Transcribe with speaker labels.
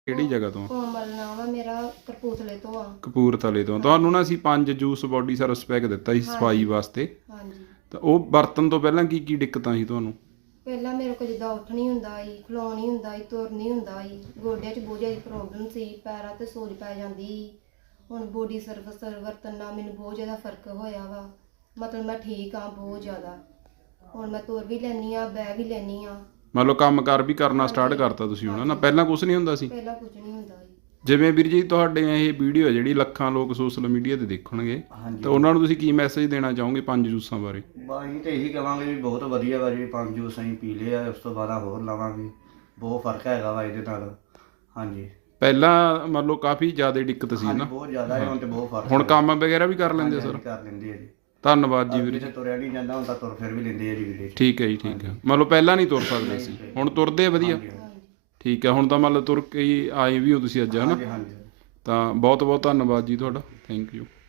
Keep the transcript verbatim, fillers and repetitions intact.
Speaker 1: ਕਿਹੜੀ ਜਗ੍ਹਾ ਤੋਂ?
Speaker 2: ਕੋਮਲ ਨਾਮ ਆ ਮੇਰਾ, ਕਪੂਰਥਲੇ ਤੋਂ ਆ।
Speaker 1: ਕਪੂਰਥਲੇ ਤੋਂ। ਤੁਹਾਨੂੰ ਨਾ ਅਸੀਂ ਪੰਜ ਜੂਸ ਬੋਡੀ ਸਰਵਿਸ ਪੈਕ ਦਿੱਤਾ ਸੀ ਸਫਾਈ ਵਾਸਤੇ,
Speaker 2: ਹਾਂਜੀ।
Speaker 1: ਤਾਂ ਉਹ ਵਰਤਣ ਤੋਂ ਪਹਿਲਾਂ ਕੀ ਕੀ ਦਿੱਕਤਾਂ ਸੀ ਤੁਹਾਨੂੰ?
Speaker 2: ਪਹਿਲਾਂ ਮੇਰੇ ਕੋਲ ਜਿੱਦਾਂ ਉੱਠ ਨਹੀਂ ਹੁੰਦਾ ਸੀ, ਖਲੋਣ ਨਹੀਂ ਹੁੰਦਾ ਸੀ, ਤੁਰ ਨਹੀਂ ਹੁੰਦਾ ਸੀ, ਗੋਡਿਆਂ 'ਚ ਬਹੁਤ ਜ਼ਿਆਦਾ ਪ੍ਰੋਬਲਮ ਸੀ, ਪੈਰਾਂ 'ਤੇ ਸੋਜ ਪੈ ਜਾਂਦੀ ਸੀ। ਹੁਣ ਬੋਡੀ ਸਰਵਿਸ ਵਰਤਣ ਨਾਲ ਮੈਨੂੰ ਬਹੁਤ ਜ਼ਿਆਦਾ ਫਰਕ ਹੋਇਆ ਵਾ, ਮਤਲਬ ਮੈਂ ਠੀਕ ਆ ਬਹੁਤ ਜ਼ਿਆਦਾ। ਹੁਣ ਮੈਂ ਤੁਰ ਵੀ ਲੈਂਦੀ ਆ, ਬਹਿ ਵੀ ਲੈਂਦੀ ਆ।
Speaker 1: ਮੰਨ ਲਓ ਕੰਮ ਕਾਰ ਵੀ ਕਰਨਾ ਸਟਾਰਟ ਕਰਤਾ ਤੁਸੀਂ ਹੁਣ ਨਾ, ਪਹਿਲਾਂ ਕੁਝ ਨਹੀਂ ਹੁੰਦਾ ਸੀ?
Speaker 2: ਪਹਿਲਾਂ ਕੁਝ ਨਹੀਂ ਹੁੰਦਾ ਸੀ।
Speaker 1: ਜਿਵੇਂ ਵੀਰ ਜੀ ਤੁਹਾਡੇ ਇਹ ਵੀਡੀਓ ਹੈ ਜਿਹੜੀ ਲੱਖਾਂ ਲੋਕ ਸੋਸ਼ਲ ਮੀਡੀਆ ਤੇ ਦੇਖਣਗੇ, ਤਾਂ ਉਹਨਾਂ ਨੂੰ ਤੁਸੀਂ ਕੀ ਮੈਸੇਜ ਦੇਣਾ ਚਾਹੋਗੇ ਪੰਜ ਜੂਸਾਂ ਬਾਰੇ?
Speaker 3: ਅਸੀਂ ਤਾਂ ਇਹੀ ਕਹਾਂਗੇ ਵੀ ਬਹੁਤ ਵਧੀਆ ਵਾ ਜੀ, ਪੰਜ ਜੂਸ ਅਸੀਂ ਪੀ ਲਏ ਆ, ਉਸ ਤੋਂ ਬਾਅਦ ਹੋਰ ਲਵਾਂਗੇ। ਬਹੁਤ ਫਰਕ ਹੈਗਾ ਵਾ ਇਹਦੇ ਨਾਲ। ਹਾਂਜੀ,
Speaker 1: ਪਹਿਲਾਂ ਮੰਨ ਲਓ ਕਾਫੀ ਜ਼ਿਆਦਾ ਦਿੱਕਤ ਸੀ ਨਾ,
Speaker 3: ਬਹੁਤ ਜ਼ਿਆਦਾ ਹੈ, ਹੁਣ ਤੇ ਬਹੁਤ ਫਰਕ।
Speaker 1: ਹੁਣ ਕੰਮ ਵਗੈਰਾ ਵੀ ਕਰ ਲੈਂਦੇ ਸਰ?
Speaker 3: ਕਰ ਲੈਂਦੇ ਆ ਜੀ।
Speaker 1: ਧੰਨਵਾਦ ਜੀ ਵੀਰ ਜੀ।
Speaker 3: ਤੁਰਿਆ ਨਹੀਂ ਜਾਂਦਾ ਹੁਣ ਤਾਂ ਤੁਰ ਫਿਰ ਵੀ ਲੈਂਦੇ ਆ ਜੀ ਵੀਰੇ।
Speaker 1: ਠੀਕ ਹੈ ਜੀ, ਠੀਕ ਹੈ। ਮੰਨ ਲਓ ਪਹਿਲਾਂ ਨਹੀਂ ਤੁਰ ਸਕਦੇ ਸੀ, ਹੁਣ ਤੁਰਦੇ ਆ ਵਧੀਆ? ਠੀਕ ਹੈ। ਹੁਣ ਤਾਂ ਮੰਨ ਲਓ ਤੁਰ ਕੇ ਹੀ ਆਏ ਵੀ ਹੋ ਤੁਸੀਂ ਅੱਜ, ਹੈ ਨਾ?
Speaker 3: ਹਾਂਜੀ।
Speaker 1: ਤਾਂ ਬਹੁਤ ਬਹੁਤ ਧੰਨਵਾਦ ਜੀ ਤੁਹਾਡਾ, ਥੈਂਕ ਯੂ।